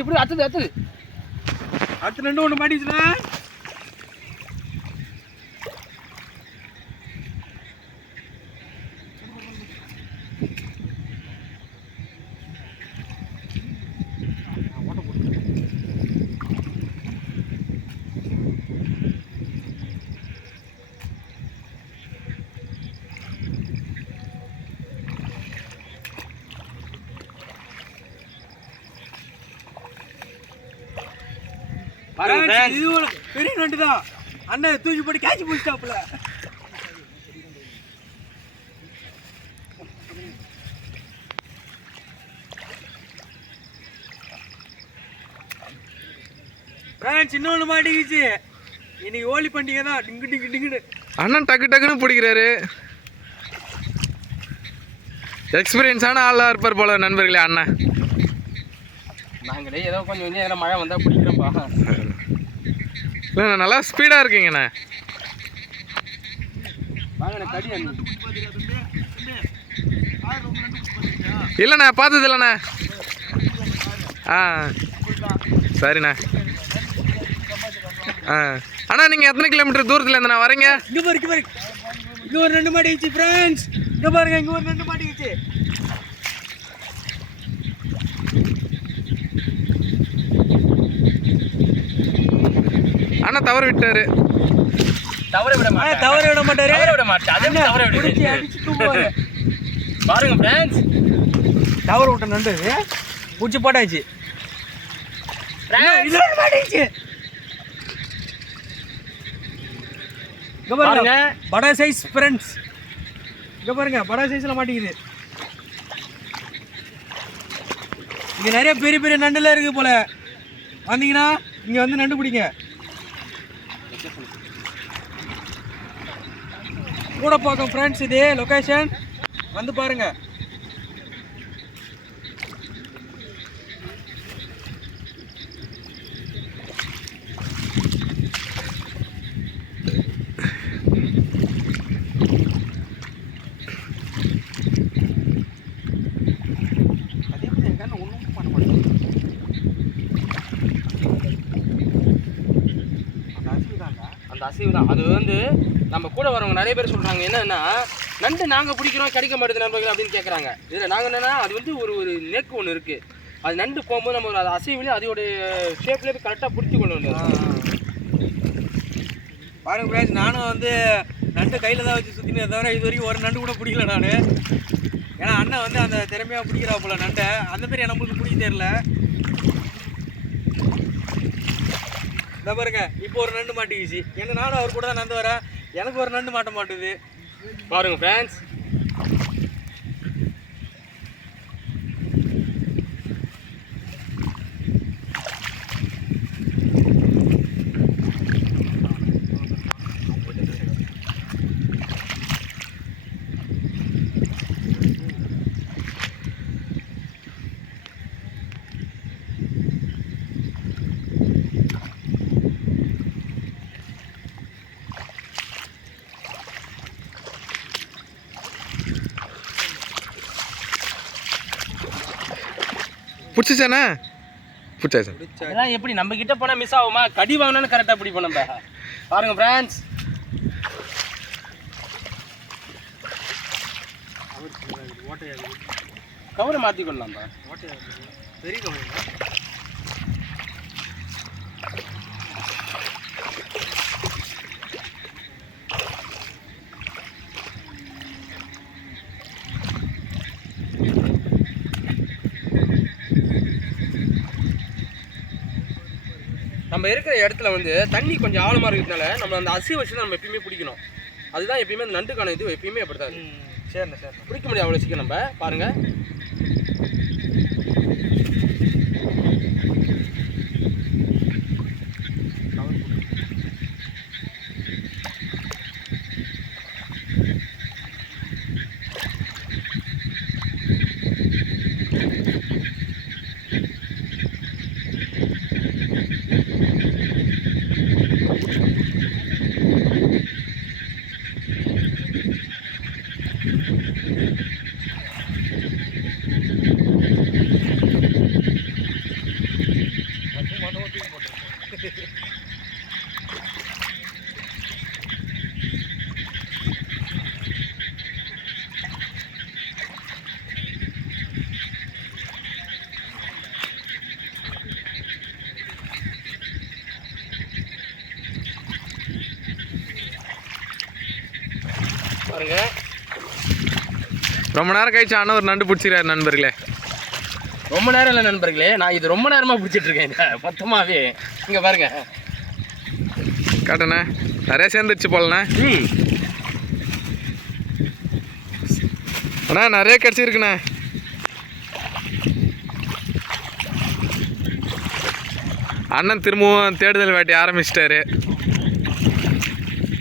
இப்படி அத்துது அடுத்து ரெண்டு ஒன்று மாட்டிச்சுன்னா இது ஒரு பெரிய நண்டு தான். அண்ணன் தூக்கி போட்டு கேட்சி பிடிச்சாப்புல. சின்ன மாட்டிக்கிச்சு. இன்னைக்கு ஹோலி பண்டிகை தான். டிங்கு டிங்கு டிங்குன்னு அண்ணன் டக்குன்னு பிடிக்கிறாரு. எக்ஸ்பீரியன்ஸான ஆளாக இருப்பார் போல நண்பர்களே அண்ணன். நாங்களே ஏதோ கொஞ்சம் எதனா மழை வந்தால் பிடிக்கிறோம்ப்பா. இல்லைண்ணா நல்லா ஸ்பீடாக இருக்கீங்கண்ணே. இல்லைண்ணா பார்த்தது இல்லைண்ணே. ஆ சரிண்ணே. ஆ அண்ணா நீங்கள் எத்தனை கிலோமீட்டர் தூரத்தில் இருந்தண்ணா வரீங்க? இங்கே பாரு இங்கே ஒரு ரெண்டு மாட்டிக்கிச்சு ஃப்ரெண்ட்ஸ். இங்கே பாருங்க இங்கே ஒரு ரெண்டு மாட்டிக்கிச்சு. அண்ணா தவறு விட்டாரு. தவற விட மாட்டாரு. பாருங்க ஃப்ரெண்ட்ஸ், தவறு விட்ட நண்டு பூச்சி போட்டாச்சு. பாருங்க படா சைஸ் ஃப்ரெண்ட்ஸ். இங்க பாருங்க படா சைஸ்ல மாட்டிக்குது. இங்க நிறைய பெரிய பெரிய நண்டுலாம் இருக்கு போல. வந்தீங்கன்னா இங்க வந்து நண்டு பிடிங்க. கூட பார்க்கும் ஃப்ரெண்ட்ஸ், இது லொகேஷன் வந்து பாருங்க. அந்த அசைவு தான் அது வந்து நம்ம கூட வரவங்க நிறைய பேர் சொல்கிறாங்க. என்னன்னா நண்டு நாங்கள் பிடிக்கிறோம் கிடைக்க மாட்டேது நண்பர்கள் அப்படின்னு கேட்குறாங்க. இதில் நாங்கள் என்னென்னா அது வந்து ஒரு நெக்கு ஒன்று இருக்குது. அது நண்டு போகும்போது நம்ம அது அசைவுலேயே அதோடைய ஷேப்லேயே போய் கரெக்டாக பிடிச்சி கொண்டு வந்து பாருங்க ஃப்ரெண்ட்ஸ், நானும் வந்து நண்டு கையில் தான் வச்சு சுற்றினே தவிர இது வரைக்கும் ஒரு நண்டு கூட பிடிக்கல நான். ஏன்னா அண்ணன் வந்து அந்த திறமையாக பிடிக்கிறா போல நண்டை. அந்த மாதிரி நம்மளுக்கு பிடிக்க தெரியல. இந்த பாருங்க இப்போ ஒரு நண்டு மாட்டிக்கிச்சு. ஏன்னா நானும் அவர் கூட தான் நண்டு வரேன். எனக்கு ஒரு நண்டு மாட்ட மாட்டுது. பாருங்க ஃப்ரெண்ட்ஸ், பிடிச்சிச்சாண்ணா? பிடிச்சாச்சு. அதெல்லாம் எப்படி நம்ம கிட்ட போனால் மிஸ் ஆகுமா? கடி வாங்கினாலும் கரெக்டாக பிடிப்போம் நம்ம. பாருங்க ஃப்ரெண்ட்ஸ், கவரை மாற்றிக்கொள்ளலாம்ப்பா. பெரிய கவரை நம்ம இருக்கிற இடத்துல வந்து தண்ணி கொஞ்சம் ஆழமாக இருக்கிறதுனால நம்ம அந்த அசி வச்சு தான் நம்ம எப்பயுமே பிடிக்கணும். அதுதான் எப்பயுமே அந்த நண்டுக்கான இது எப்பயுமே அப்படித்தான். சரிண்ணே சார், பிடிக்க முடியாது அவ்வளோ சீக்கிரம். நம்ம பாருங்கள், ரொம்ப நேரம் கழிச்சு அண்ணன் ஒரு நண்டு பிடிச்சிக்கிறாரு நண்பர்களே. ரொம்ப நேரம் இல்லை நண்பர்களே, நான் இது ரொம்ப நேரமாக பிடிச்சிட்டு இருக்கேன் இதை மொத்தமாகவே. இங்கே பாருங்க காட்டுண்ணே, நிறைய சேர்ந்துருச்சு போலண்ணே. அண்ணா நிறைய கிடச்சிருக்குண்ணே. அண்ணன் திரும்பவும் தேடுதல் வேட்டி ஆரம்பிச்சிட்டாரு.